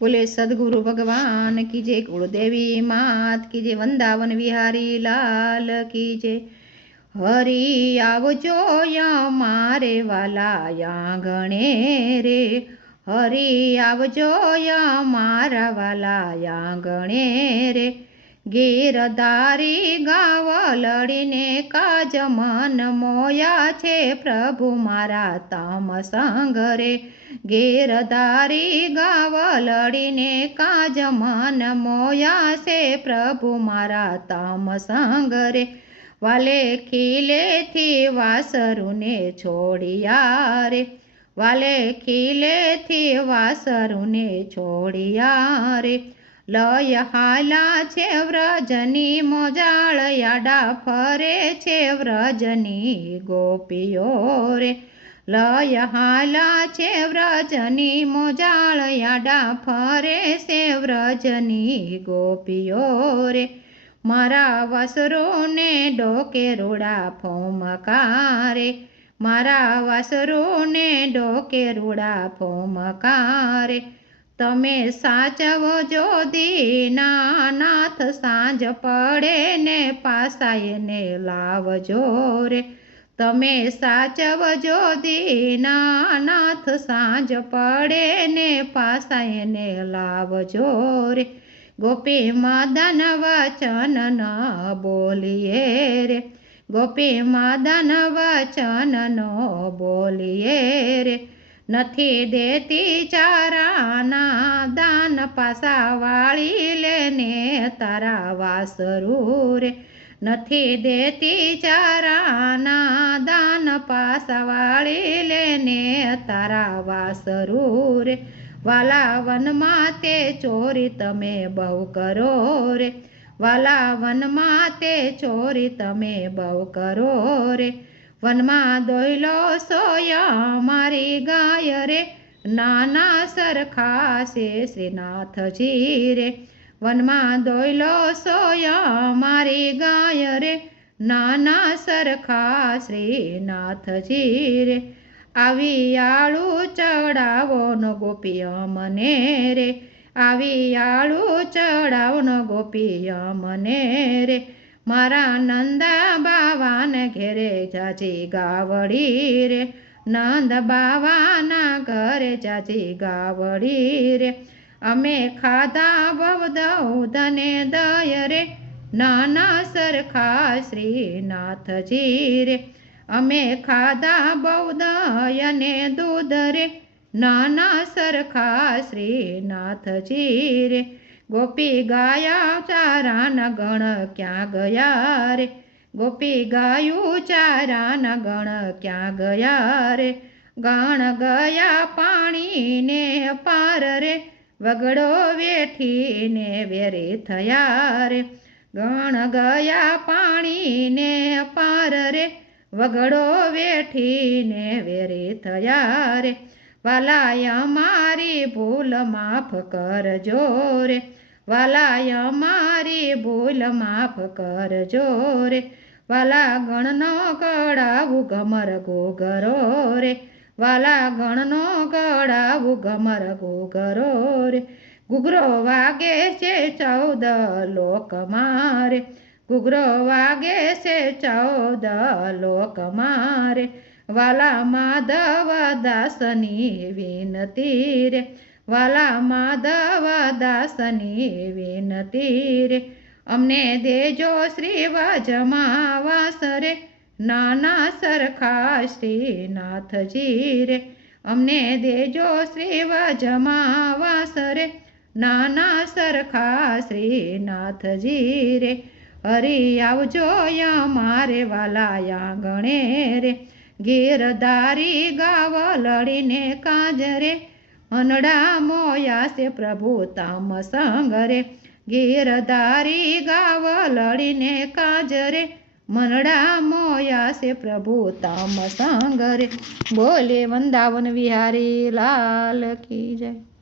બોલે, સદગુરુ ભગવાન કી જય, કુળદેવી માત કી જય, વંદાવન વિહારી લાલ કી જય. હરી આવજો મારે વાલા ગણે રે. હરી આવજો મારા વાલા ગણે રે. ગીરધારી ગાવ લડીને કાજ મન મોયા છે પ્રભુ મારા તામ સંગરે ગીરધારી ગાવ લડીને કાજ મન મોયા છે પ્રભુ મારા તમ સંગ રે. વાલે ખીલેથી વાસરુને છોડિયા રે. વાલે ખીલેથી વાસરુને છોડિયા રે. લય હાલા છે વ્રજની મોજાળ, યાડા ફરે છે વ્રજની ગોપીઓ રે. લય હાલા છે વ્રજની મોજાળ, યાડા ફરે છે વ્રજની ગોપીઓ રે. મારા વસરોને ડોકે રોડા ફોમકારે. મારા વસરોને ડોકે રોડા ફોમકારે. તમે સાચવો જો દીના સાંજ પડે ને પાસાયને લાવજો રે. તમે સાચવજો દીના નાથ સાંજ પડે ને પાસાયને લાવજો રે. ગોપી મદન વચન ન બોલીએ રે. ગોપી મદન વચન ન બોલીએ રે. નથી દેતી ચારાના દાન પાસા વાળી લેને તારા વાસરું નથી દેતી ચારાના દાન પાસા વાળી લેને તારા વાસરું રે વાલા વનમાં તે ચોરી તમે બહુ કરો રે વાલા વનમાં તે ચોરી તમે બહુ કરો રે વનમાં દોયલો સોયા મારી ગાય રે, નાના સરખા છે શ્રીનાથજી રે. વનમાં દોયલો સોયા મારી ગાય રે, નાના સરખા શ્રીનાથજી રે. આવી આળુ ચડાવો ન ગોપીય મને રે, આવી આળુ ચડાવો ન ગોપીય મને રે. મારા નંદા બાવાને ઘેરે જાજી ગાવડી રે. નંદ બાવાના ઘરે જાજી ગાવડી રે. અમે ખાધા બવદૌધને દય રે. નાના સરખા શ્રીનાથજી રે. અમે ખાધા બૌદયને દૂધ રે. નાના સરખા શ્રીનાથજી રે. ગોપી ગાયા ચારાના ગણ ક્યાં ગયા રે? ગોપી ગાયું ચારાના ગણ ક્યાં ગયા રે? ગણ ગયા પાણીને પાર રે, વગડો વેઠીને વેરે થયા રે. ગણ ગયા પાણીને પાર રે, વગડો વેઠીને વેરે થયા રે. વાલાય મારી ભૂલ માફ કરજો રે. વાલાય મારી ભૂલ માફ કરજો રે. વાલા ગણનો કડાવું ગમર ગોગરો રે. વાલા ગણનો કડાવું ગમર ગોગરો રે. ગુગરો વાગે છે ચૌદ લોક મારે ગુગરો વાગે છે ચૌદ લોક મારે વાલા માધવ દાસની વિનતી રે. વાલા માધવ દાસની વિનતી રે. અમને દેજો શ્રી વજમાવાસ રે. નાના સરખા શ્રીનાથજી રે. અમને દેજો શ્રી વજમાવાસ રે. નાના સરખા શ્રીનાથજી રે. હરી આવજો યા મારે વાલા આંગણે રે. ગીરધારી ગાવ લડીને કાજરે, અનડા મોયા છે પ્રભુ તામ સંગરે. ગીરધારી ગાવ લડીને કાજરે, મનડા મોયા છે પ્રભુ તામ સંગરે. બોલે વંદાવન વિહારી, લાલ કી જય.